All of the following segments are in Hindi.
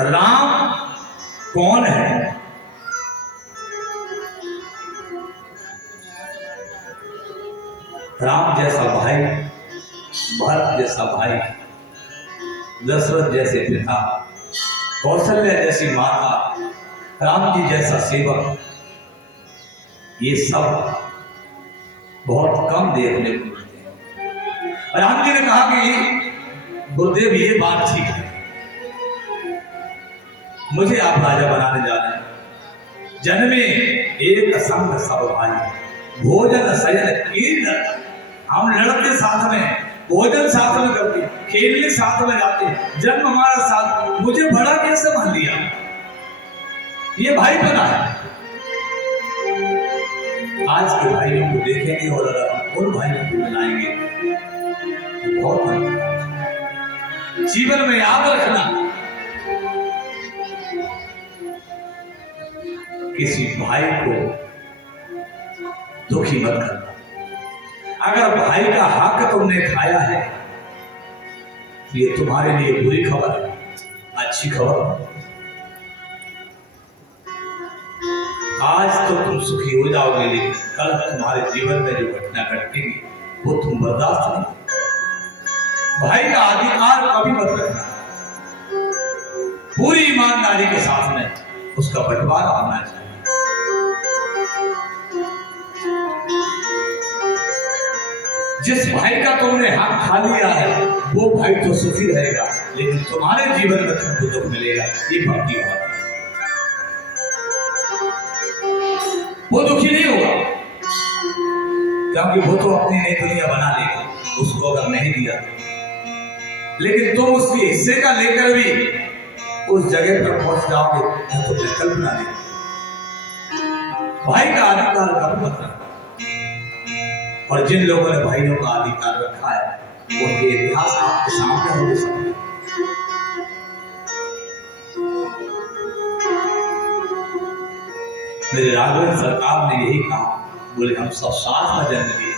राम कौन है? राम जैसा भाई, भरत जैसा भाई, दशरथ जैसे पिता, कौशल्या जैसी माता, राम जी जैसा सेवक, ये सब बहुत कम देखने को मिलते हैं। राम जी ने कहा कि गुरुदेव ये बात ठीक है, मुझे आप राजा बनाने जा रहे हैं। जन्मे एक संग सब भाई, भोजन शयन कीर्तन, हम लड़ते साथ में, भोजन साथ में करते, खेलने साथ में जाते, जन्म हमारा साथ, मुझे बड़ा कैसे मान लिया? ये भाई बना है। आज के भाइयों को देखेंगे और अगर हम उन भाइयों को मिलाएंगे तो बहुत मन, जीवन में याद रखना, किसी भाई को दुखी मत करना। अगर भाई का हक तुमने खाया है तो ये तुम्हारे लिए बुरी खबर है, अच्छी खबर। आज तो तुम सुखी हो जाओगे, लेकिन कल तुम्हारे जीवन में जो घटना घटेगी वो तुम बर्दाश्त नहीं। भाई का अधिकार कभी मत रखना, पूरी ईमानदारी के साथ में उसका बंटवारा होना चाहिए। जिस भाई का तुमने हक खा लिया है वो भाई तो सुखी रहेगा, लेकिन तुम्हारे जीवन में तुमको दुख मिलेगा। ये भक्ति बात है। वो दुखी नहीं होगा क्योंकि वो तो अपनी नई दुनिया बना लेगा, उसको अगर नहीं दिया, लेकिन तुम उसके हिस्से का लेकर भी उस जगह पर पहुंच जाओगे तो तुमने कल्पना नहीं। भाई का अधिकार कभी मत रखो, और जिन लोगों ने भाइयों का अधिकार रखा है उनके इतिहास आपके सामने होने सकते। मेरे राघवेंद्र सरकार ने यही कहा, बोले हम सब साथ में जन्म लिए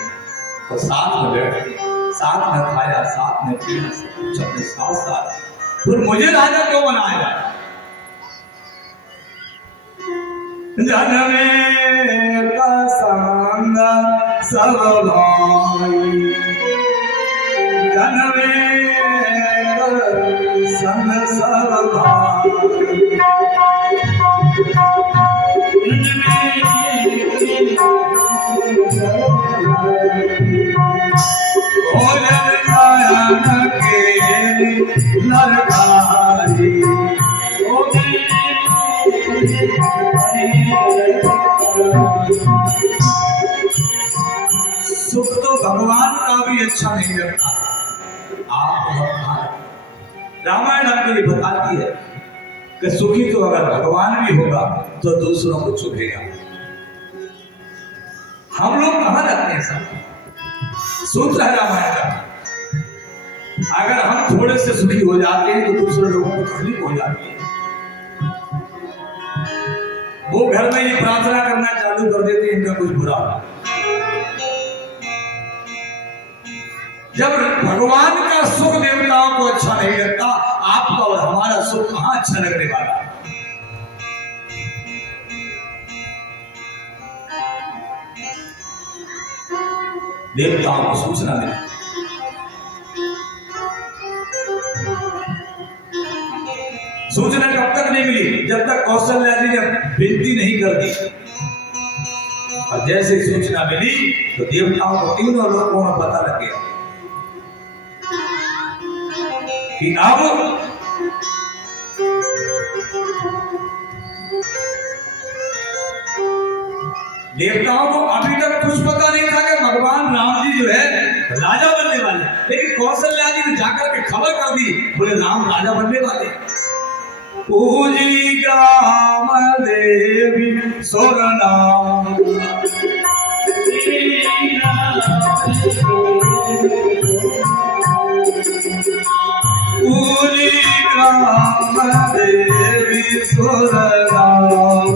तो साथ में बैठ गए, साथ में खाया, साथ में पिया, सब कुछ अपने साथ साथ, फिर मुझे राजा क्यों बनाया जाए? जनमे का संग सब भाई, जनमे का संग सब भाई, भोजन शयन के ललकारी, सुख तो भगवान का भी अच्छा नहीं लगता। आप रामायण हमको ये बताती है कि सुखी तो अगर भगवान भी होगा तो दूसरों को चुभेगा। हम लोग कहां लगते हैं सब सूत्र है रामायण का। अगर हम थोड़े से सुखी हो जाते हैं तो दूसरे लोगों को तकलीफ हो जाती है। वो घर में ये प्रार्थना करना चालू कर देते हैं इनका कुछ बुरा हो। जब भगवान का सुख देवताओं को अच्छा नहीं लगता, आपका और हमारा सुख कहां अच्छा लगने वाला? देवताओं को सूचना मिली, सूचना कब तक नहीं मिली? जब तक कौशल्या जी ने विनती नहीं कर दी। और जैसे सूचना मिली तो देवताओं को तीनों लोगों में पता लग गया कि अब देवताओं को अभी तक कुछ पता नहीं था कि भगवान राम जी जो है राजा बनने वाले, लेकिन कौशल्या जी ने जाकर के खबर कर दी, बोले राम राजा बनने वाले। पूजी ग्राम देवी सोरनाम, पूजी ग्राम देवी सोरनाम,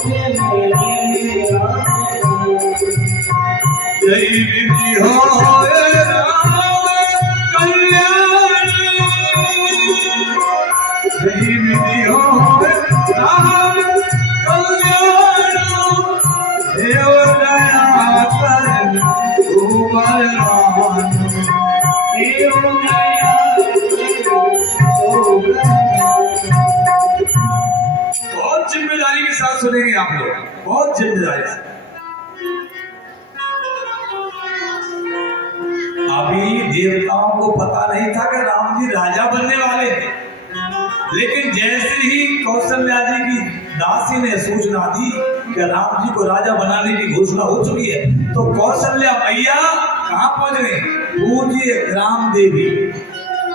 जय विधि होए राम कल्याण, जय विधि होए राम कल्याण, देव दया कर तू बलवान, देव दया बहुत जिम्मेदारी के साथ सुनेंगे आप लोग, बहुत जिम्मेदारी से। अभी देवताओं को पता नहीं था कि राम जी राजा बनने वाले हैं, लेकिन जैसे ही कौशल्या जी की दासी ने सूचना दी कि राम जी को राजा बनाने की घोषणा हो चुकी है, तो कौशल्या मैया कहाँ पहुंच गई? पूज्य ग्राम देवी।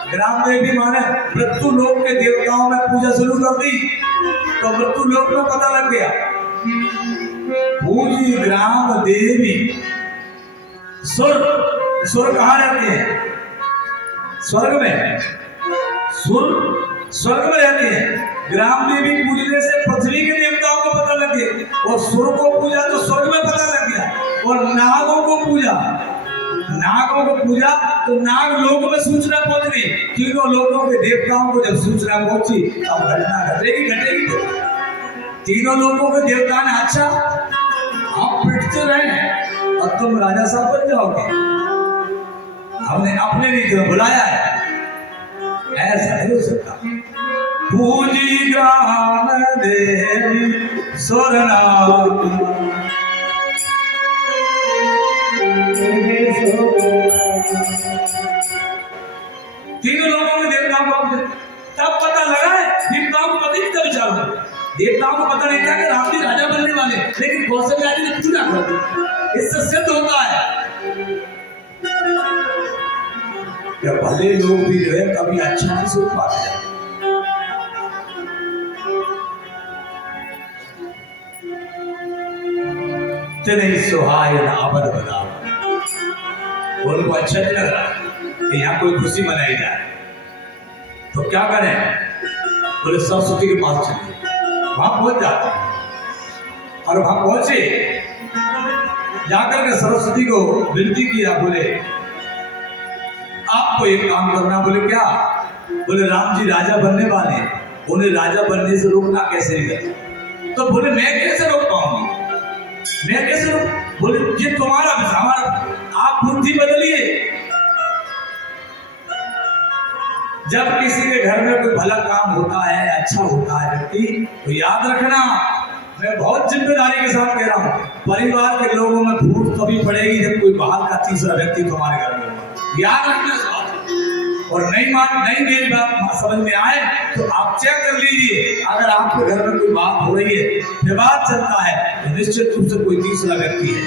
ग्राम देवी माने मृत्यु लोक के देवताओं में पूजा शुरू कर दी, तो मृत्यु लोक में पता लग गया। पूज्य ग्राम देवी। स्वर्ग कहाँ रहते हैं? स्वर्ग में। स्वर्ग में रहते हैं। ग्राम देवी पूजने से पृथ्वी के देवताओं को पता लग गया, और स्वर्ग को पूजा तो स्वर्ग में पता लग गया, और नागों को पूजा तो नाग लोक में सूचना पहुंच गई। तीनों लोगों के देवताओं को जब सूचना पहुंची, अब घटना घटेगी। तीनों लोगों के देवता ने अच्छा आप पिटते रहे और तुम राजा साहब बन जाओगे, हमने अपने लिए जो बुलाया है, ऐसा नहीं हो सकता। पूजी ग्राम देवी सोरनाथ, तीनों लोगों के देवताओं को तब पता लगा है। देवताओं को पता नहीं था विचार, देवताओं को पता नहीं था कि राम जी राजा बनने वाले, लेकिन कौशल्या जी ने पूजा कर दी। इससे सिद्ध होता है कि भले लोग भी जो है कभी अच्छा नहीं सोच पाते हैं। तेरे सुहाय नाबद बना, उनको अच्छा नहीं लग रहा कि यहाँ कोई खुशी मनाई जाए, तो क्या करें? बोले सरस्वती के पास चलिए। वहां पहुंच जाते हैं, और वहां पहुंचे, जाकर के सरस्वती को विनती किया। बोले आपको एक काम करना। बोले क्या? बोले राम जी राजा बनने वाले, उन्हें राजा बनने से रोकना कैसे निकल? तो बोले मैं कैसे रोक पाऊंगी, मैं कैसे रोक? बोले ये तुम्हारा हमारा, आप बुद्धि बदलिए। जब किसी के घर में कोई भला काम होता है, अच्छा होता है व्यक्ति, तो याद रखना, मैं बहुत जिम्मेदारी के साथ कह रहा हूँ, परिवार के लोगों में फूट तभी पड़ेगी जब कोई बाहर का तीसरा व्यक्ति तुम्हारे घर में होगा। याद रखना इस बात। और नहीं मेरी बात समझ में आए तो आप चेक कर लीजिए, अगर आपके घर में कोई बात हो रही है, विवाद चलता है, तो निश्चित रूप से कोई तीसरा व्यक्ति है।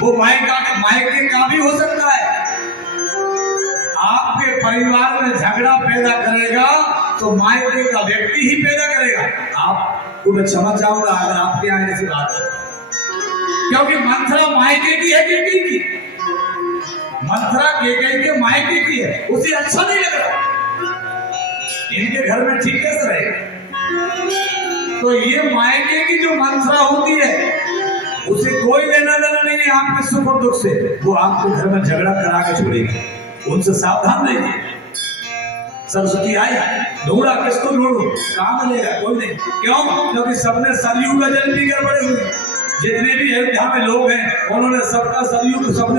वो मायके का भी हो सकता है। आपके परिवार में झगड़ा पैदा करेगा तो मायके का व्यक्ति ही पैदा करेगा। आपको मैं क्षमा चाहूंगा अगर आपके यहाँ ऐसी बात है, क्योंकि मंथरा मायके की है, केकई की। मंथरा केकई के मायके की है, उसे अच्छा नहीं लग रहा, इनके घर में ठीक कैसे रहेगा? तो ये मायके की जो मंथरा होती है, उसे कोई लेना देना नहीं है आपके सुख और दुख से। वो आपके घर में झगड़ा करा के छोड़ेगी, उनसे सावधान रहिए। सरस्वती आई, ढूंढा किसको ढूंढूं, कहाँ मिलेगा? कोई नहीं। क्यों? क्योंकि सबने सरयू का जल पीकर बड़े हुए। जितने भी अयोध्या में लोग हैं, उन्होंने सबने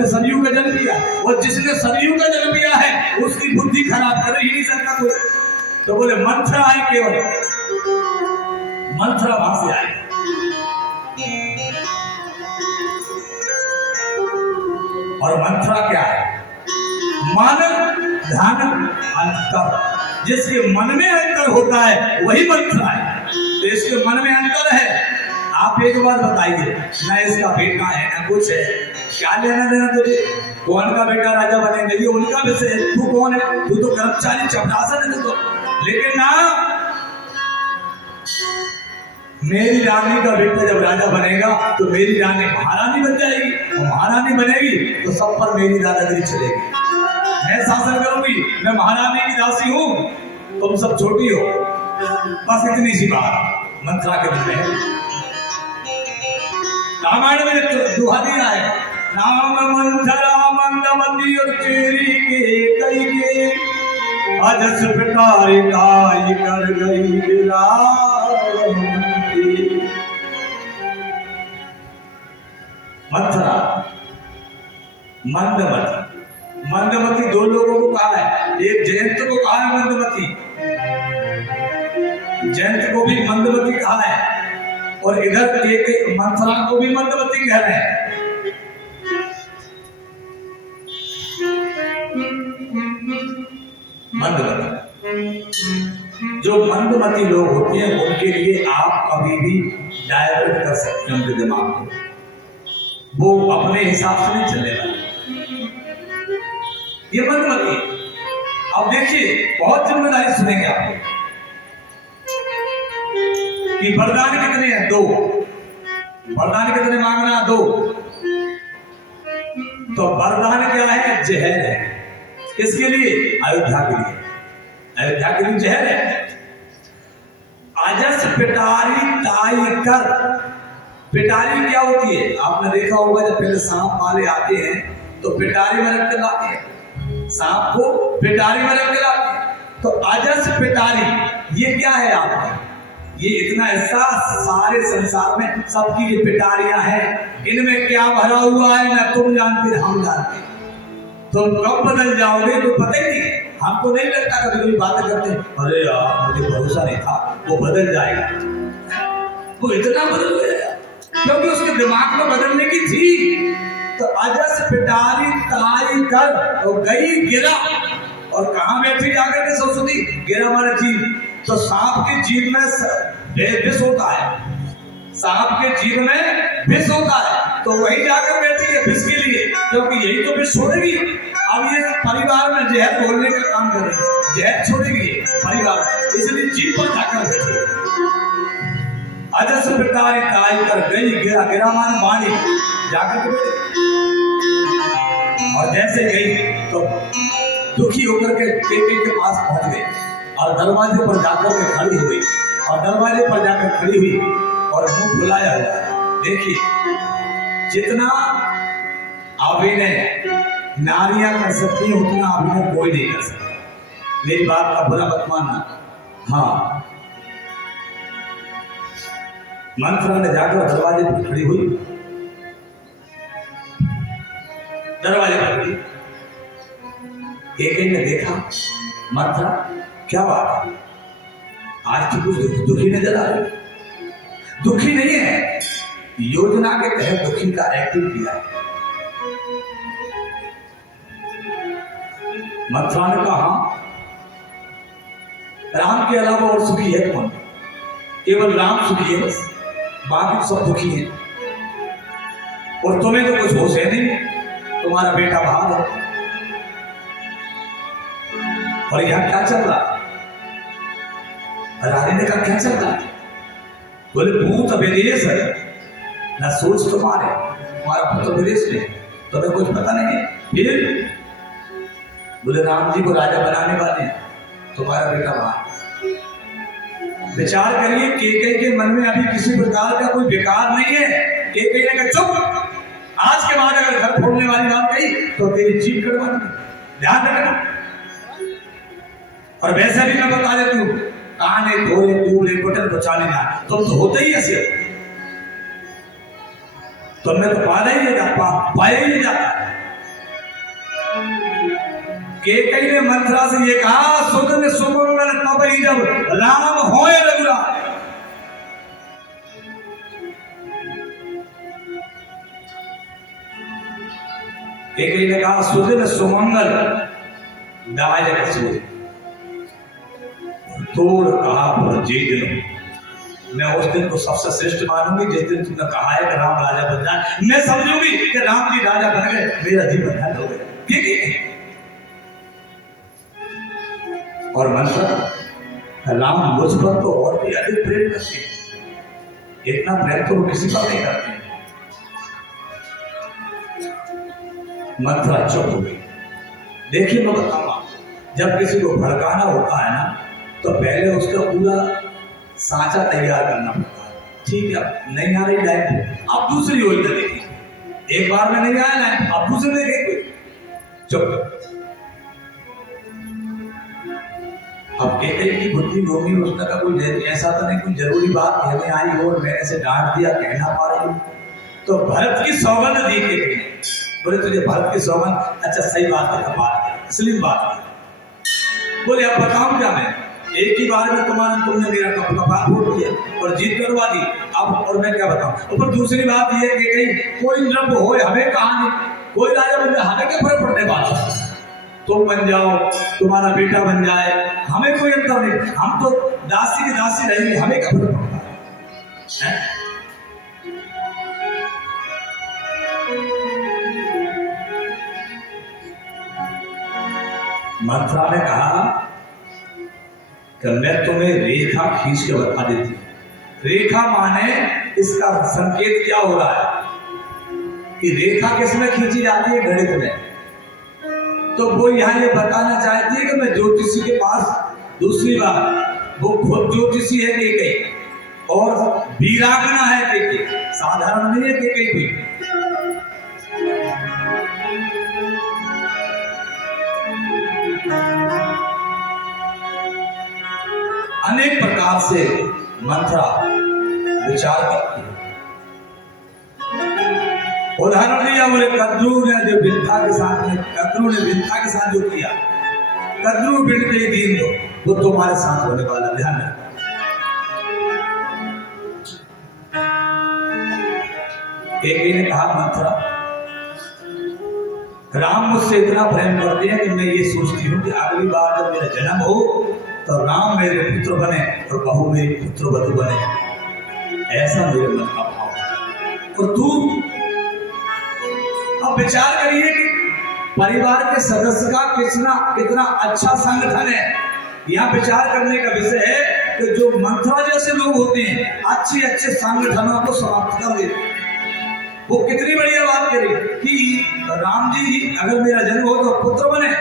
सरयू का जल पिया, और जिसने सरयू का जल पिया है उसकी बुद्धि खराब कर ही नहीं सकता कोई। तो बोले मंथरा है, केवल मंथरा वहां से आई। और मंथरा क्या है? मन धन अंतर। जिसके मन में अंतर होता है वही मंथरा है। तो इसके मन में अंतर है। आप एक बार बताइए, ना इसका बेटा है ना कुछ है, क्या लेना देना तुझे? कौन का बेटा राजा बनेगा, ये उनका विषय है। तू कौन है? तू तो कर्मचारी चपरासन है तू तो। लेकिन ना, मेरी रानी का बेटा जब राजा बनेगा तो मेरी रानी महारानी बन जाएगी, और महारानी बनेगी तो सब पर मेरी दादागिरी चलेगी। मैं शासन करूंगी, मैं महारानी की दासी हूं, तुम सब छोटी हो, बस इतनी सी बात। मंथरा के दिन में रामायण में दोहा दिया है, नाम मंथरा मंदमती और चेरी के कई के अजस पिटारी काई कर गई मंथरा मंदमती। मंदमती दो लोगों को कहा है, एक जयंत को कहा है मंदमती, जयंत को भी मंदमती कहा है, और इधर एक मंथरा को भी मंदमती कह रहे हैं। मंदमती, जो मंदमती लोग होते हैं उनके लिए आप कभी भी डायवर्ट कर सकते हैं उनके दिमाग को, वो अपने हिसाब से नहीं चलेगा। ये मंदमती। अब देखिए, बहुत जिम्मेदारी सुनेंगे आप कि वरदान कितने हैं? 2। वरदान कितने मांगना? 2। तो वरदान क्या है? जहर है। किसके लिए? अयोध्या के लिए। अयोध्या के लिए जहर है। अजस पिटारी ताई कर। पिटारी क्या होती है? आपने देखा होगा जब पहले सांप वाले आते हैं तो पिटारी में रख के लाते हैं, सांप को पिटारी में रख के लाते हैं। तो अजस पिटारी ये क्या है आपका? ये इतना हिस्सा सारे संसार में सबकी ये पिटारियां हैं, इनमें क्या भरा हुआ है ना तुम जानते हम जानते। तुम कब बदल जाओगे तो पता ही नहीं। हमको नहीं लगता, कभी कभी बातें करते हैं, अरे यार मुझे भरोसा नहीं था वो बदल जाएगा। वो इतना बदल गया क्योंकि उसके दिमाग में बदलने की थी। तो अजस पिटारी ताई कर तो गई गिरा, और कहां बैठी जाकर के सरस्वती? गिरा माने जीभ। तो सांप के जीभ में विष होता है, सांप के जीभ में विष होता है, तो वही जाकर बैठी है विष के लिए, क्योंकि यही तो विष छोड़ेगी। अब ये परिवार में जहर घोलने का काम कर रही है, जहर छोड़ेगी परिवार, इसलिए जीभ पर जाकर बैठी। अजस पिटारी ताई कर गई गिरा, गिरा माने बाणी, जाकर के बैठी। और जैसे गई तो दुखी होकर के केके के पास पहुंच गई और दरवाजे पर जाकर के खड़ी हुई, और दरवाजे पर जाकर खड़ी हुई और मुंह फुलाया हुआ। देखिए, जितना अभिनय नारियां कर सकती हैं उतना अभिनय कोई नहीं कर सकता। मेरी बात का बुरा मत मानना। हाँ, मंथरा ने जाकर दरवाजे पर खड़ी हुई, दरवाजे पर खड़ी। एक ने देखा, मंथरा क्या बात है, आज तो कुछ दुखी नजर आ रही। दुखी नहीं है, योजना के तहत दुखी का एक्टिंग किया है। मंथरा ने कहा, राम के अलावा और सुखी है कौन? केवल राम सुखी है, बस बाकी सब दुखी है। और तुम्हें तो कुछ होश है नहीं, तुम्हारा बेटा बाहर है। और यहां क्या चल रहा है? रानी ने कहा, क्या चल रहा है? बोले, भूत विदेश है ना, सोच तुम्हारे, तुम्हारा पुत्र विदेश में, तुम्हें कुछ पता नहीं है। फिर बोले, राम जी को राजा बनाने वाले, तुम्हारा बेटा बाहर। विचार करिए, केके के मन में अभी किसी प्रकार का कोई विकार नहीं है। केके ने कहा, चुप, आज के बाद अगर घर फोड़ने वाली बात कही तो तेरी जीभ कटवा दूंगी, ध्यान रखना। और वैसे भी मैं बता देती हूँ, काने धोले कूले बटन बचा लेना, तुम तो होते ही ऐसे, तुमने तो पाला ही नहीं जाता, पाया ही नहीं जाता। केकई ने मंथरा से ये कहा, सुगन सुमंगल तबई जब राम होए रघुराज। केकई ने कहा, सुगन सुमंगल दाय का सूर्य तोड़ कहा पर जे दिन, मैं उस दिन को सबसे श्रेष्ठ मानूंगी जिस दिन तुमने कहा है कि राम राजा बन जाए। मैं समझूंगी कि राम जी राजा बन गए, मेरा जीवन धन्य हो गया। ठीक है। और मंत्र राम मुझ पर तो और भी अधिक प्रेम करते हैं, इतना प्रेम तो वो किसी पर नहीं करते। मंथरा चुप हो गई। देखिए, मैं बताऊंगा, जब किसी को भड़काना होता है ना, तो पहले उसका पूरा सांचा तैयार करना पड़ता है। ठीक है, नहीं आ रही लाइन, आप दूसरी योजना देखिए। एक बार में नहीं आया लाइन, आप दूसरी देखेंगे। चुप। अब कहते की बुद्धि होगी, उसका का कोई ऐसा तो नहीं कोई जरूरी बात कहने आई हो और मैंने से डांट दिया, कहना पा रही हूँ। तो भरत की सौगंध दी के गई, बोले तुझे भरत की सौगंध, अच्छा सही बात है, बात असली बात है। बोले अब बताऊं क्या मैं, एक ही बार में तुमने मेरा कपाल फोड़ दिया और जीत करवा दी, अब और मैं क्या बताऊं। ऊपर दूसरी बात ये कि कहीं कोई नृप हो हमें कहा नहीं, कोई राजा बन जाए हमें क्या फर्क पड़ने वाला, तुम बन जाओ, तुम्हारा बेटा बन जाए, हमें कोई अंतर नहीं, हम तो दासी की दासी रहेंगे, हमें क्या फर्क पड़ता है। मंत्रा ने कहा कि मैं तुम्हें रेखा खींच के बता देती हूं। रेखा माने इसका संकेत क्या हो रहा है कि रेखा किसमें खींची जाती है, गणित में। तो वो यहाँ ये बताना चाहती है कि मैं ज्योतिषी के पास दूसरी बार, वो खुद ज्योतिषी है केकई और वीरांगना है केकई, साधारण नहीं है केकई भी। अनेक प्रकार से मंत्रा विचार करती है। उदाहरण दिया, बोले कद्रू ने जो बिंथा के साथ में, कद्रू ने बिंथा के साथ जो किया, कद्रू बिन के दिन दो, वो तुम्हारे साथ होने वाला, ध्यान रखना। एक ने कहा मंत्रा, राम मुझसे इतना प्रेम करते हैं कि मैं ये सोचती हूँ कि अगली बार जब मेरा जन्म हो तो राम मेरे पुत्र बने और बहू मेरी पुत्र वधू बने, ऐसा मेरे मन का भाव। और तू अब विचार करिए कि परिवार के सदस्य का कितना अच्छा संगठन है। यहाँ विचार करने का विषय है कि जो मंत्रा जैसे लोग होते हैं अच्छे संगठनों को समाप्त कर देते हैं। वो कितनी बढ़िया बात करी कि राम जी अगर मेरा जन्म हो तो पुत्र बने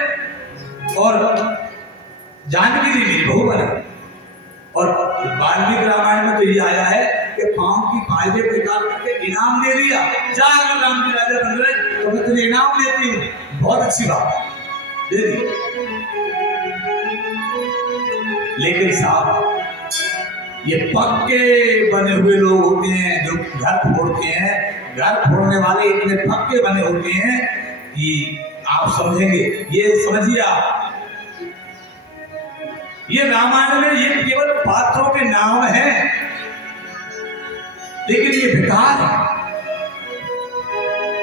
और जानकी जी मेरी बहू बने। और वाल्मीकि रामायण में तो ये आया है कि पांव की फायदे प्रकार करके इनाम दे दिया, जा अगर राम जी राजा बन गए तो मैं तुम्हें इनाम देती हूँ, बहुत अच्छी बात दे दी। लेकिन साहब ये पक्के बने हुए लोग होते हैं जो घर फोड़ते हैं, घर फोड़ने वाले इतने पक्के बने होते हैं कि आप समझेंगे। ये समझिए आप, ये रामायण में ये केवल पात्रों के नाम हैं, लेकिन ये बेकार है।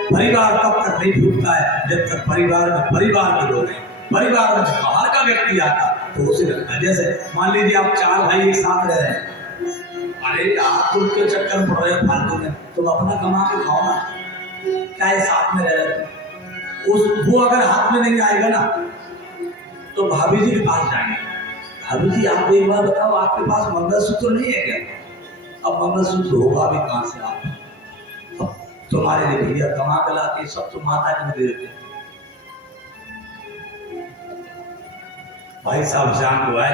परिवार तब तक नहीं फूटता है जब तक परिवार के लोग हैं। परिवार में बाहर का व्यक्ति आता तो उसे लगता है, जैसे मान लीजिए आप 4 भाई एक साथ रह रहे हैं, अरे आप तुम के चक्कर में पड़ रहे हो फालतू में, तुम अपना कमा के खाओ ना, क्या साथ में रह रहे हो। वो अगर हाथ में नहीं आएगा ना तो भाभी जी के पास जाएंगे, भाभी जी आप एक बार बताओ आपके पास मंगलसूत्र नहीं है क्या। अब मंगलसूत्र होगा भी कहां से, आप तुम्हारे लिए भैया कमा के लाते सब तो माता जी दे देते। भाई साहब शाम को आए,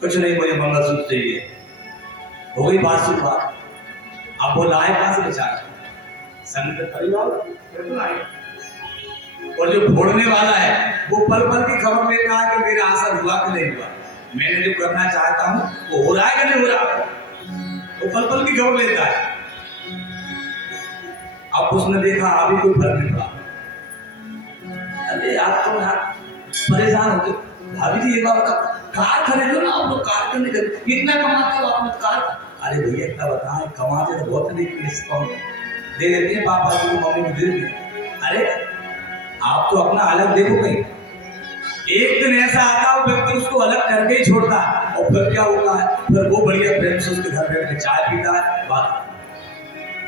कुछ नहीं मुझे मंगलसूत्र चाहिए, हो गई बात सुन बात। अब वो लाए कहां से बेचारा, संग परिवार बिल्कुल आए। और जो फोड़ने वाला है वो पल पल की खबर लेता है कि मेरा असर हुआ कि नहीं हुआ, मैंने जो करना चाहता हूं वो हो रहा है कि नहीं हो रहा, वो पल पल की खबर लेता है। अब उसने देखा अभी कोई फर्क नहीं पड़ा, अरे आप तो परेशान होते, भाभी जी ये बात बताओ कार खरीदो ना, आप लोग कार क्यों नहीं खरीदते, कितना कमाते हो आपने कार। अरे भैया इतना बताएं, कमाते तो बहुत नहीं, दे देते हैं पापा जी को, मम्मी को दे देते हैं। अरे आप तो अपना अलग देखो, कहीं एक दिन ऐसा आता है व्यक्ति उसको अलग करके ही छोड़ता है, और फिर क्या होता है, फिर वो बढ़िया प्रेम से उसके घर बैठ के चाय पीता है, बात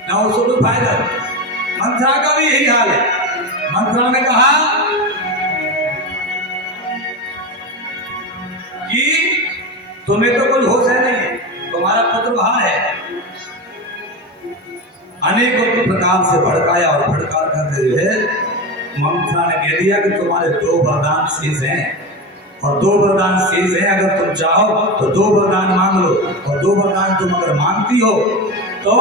ना उसको कोई फायदा। मंत्रा का भी यही हाल है। मंत्रा ने कहा कि तुम्हें तो कोई होश है नहीं, तुम्हारा पुत्र बाहर है। अनेकों प्रकार से भड़काया और भड़का करते हुए मंत्रा ने कह दिया कि तुम्हारे 2 वरदान शेष हैं, और 2 वरदान शेष हैं। अगर तुम चाहो तो 2 वरदान मांग लो, और 2 वरदान तुम अगर मांगती हो तो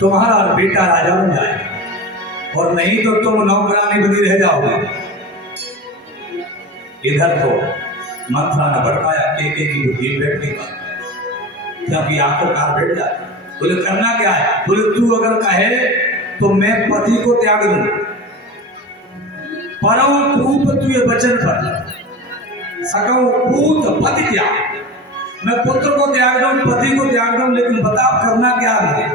तुम्हारा बेटा राजा बन जाए, और नहीं तो तुम नौकरानी बनी रह जाओगे। इधर तो मंत्रा ने भड़काया के की बुद्धि बैठने का, क्योंकि आखिरकार बैठ जाए। बोले करना क्या है? बोले तू अगर कहे तो मैं पति को त्याग दूं, परम पूत तुझे वचन पर सकौ पूत पति त्याग, मैं पुत्र को त्याग दूं, पति को त्याग दूं, लेकिन बता करना क्या है?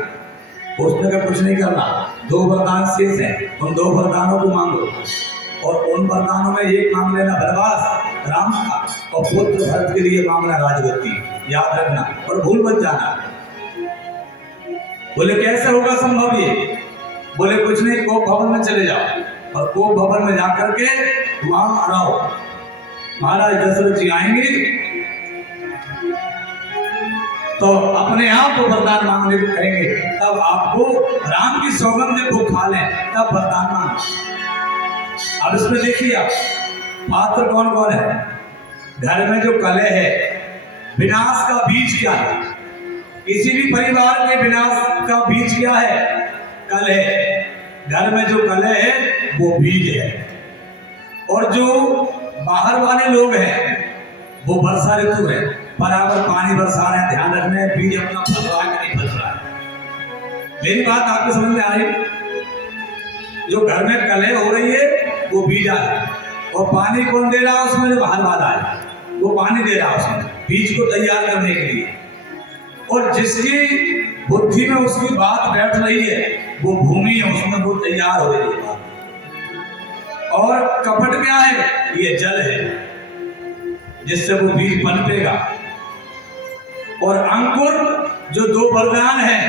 उसने कहा कुछ नहीं करना, 2 वरदान शेष हैं, उन 2 वरदानों को मांगो, और उन वरदानों में एक मांग लेना वनवास राम का, और पुत्र भरत के लिए मांगना राजगद्दी, याद रखना और भूल मत जाना। बोले कैसे होगा संभव ये? बोले कुछ नहीं, कोप भवन में चले जाओ, और कोप भवन में जाकर के वहां रहो, महाराज दशरथ जी आएंगे तो अपने आप को वरदान मांगने को कहेंगे, तब आपको राम की सौगंध जब वो खा लें तब वरदान मांगे। अब इसमें देखिए आप पात्र कौन कौन है। घर में जो कलह है, विनाश का बीज क्या है? किसी भी परिवार के विनाश का बीज क्या है? कलह। घर में जो कलह है वो बीज है, और जो बाहर वाले लोग हैं वो वर्षा ऋतु है, बराबर पानी बरसा रहे हैं, ध्यान रखना है बीज अपना फल रहा है कि नहीं फल रहा है। मेरी बात आपको समझ में आ रही? जो घर में कलह हो रही है वो बीज है, और पानी कौन दे रहा है उसमें? जो बाहर वाला है वो पानी दे रहा है उसमें बीज को तैयार करने के लिए, और जिसकी बुद्धि में उसकी बात बैठ रही है वो भूमि है, उसमें वो तैयार हो रही है। और कपट क्या है? ये जल है, जिससे वो बीज पनपेगा। और अंकुर जो 2 वरदान है,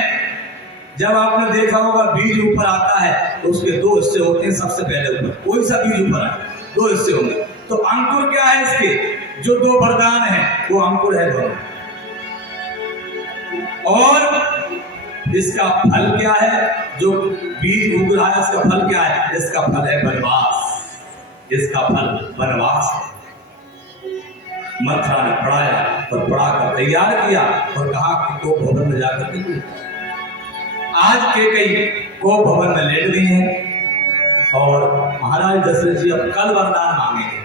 जब आपने देखा होगा बीज ऊपर आता है तो उसके 2 हिस्से होते हैं। सबसे पहले ऊपर कोई सा बीज ऊपर आए 2 हिस्से होंगे, तो अंकुर क्या है इसके? जो 2 वरदान है वो अंकुर है दोनों। और इसका फल क्या है? जो बीज उग रहा है इसका फल क्या है? इसका फल है वनवास, इसका फल वनवास है। मंत्रा ने पढ़ाया और पढ़ाकर तैयार किया और कहा कि को भवन में जाकर के आज के कई को भवन में लेट गई हैं, और महाराज दशरथ जी अब कल वरदान मांगेंगे।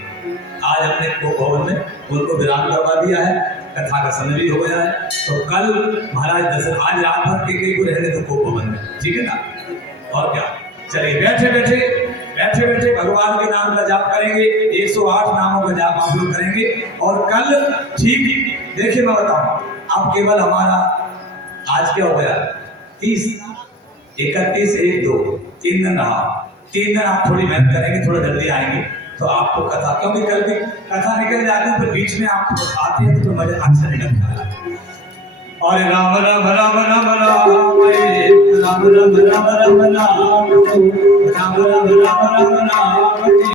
आज अपने को भवन में उनको विराम करवा दिया है, कथा का समय भी हो गया है, तो कल महाराज दशरथ आज रात भर के कई को रहने दो को भवन में, ठीक है ना? और क्या, चलिए बैठे बैठे भगवान के नाम का जाप करेंगे, 108 नामों का जाप आप लोग करेंगे। और कल ठीक देखिए मैं बताऊं, आप केवल हमारा आज क्या हो गया 30, 31, 1, 2 3 दिन रहा। 3 दिन आप थोड़ी मेहनत करेंगे, थोड़ा जल्दी आएंगे तो आपको कथा, क्योंकि कल की कथा निकल जाती है, फिर बीच में आप आते हैं तो मजा अच्छा नहीं लगता है। और राम राम राम राम राम राम राम राम राम राम राम राम राम राम राम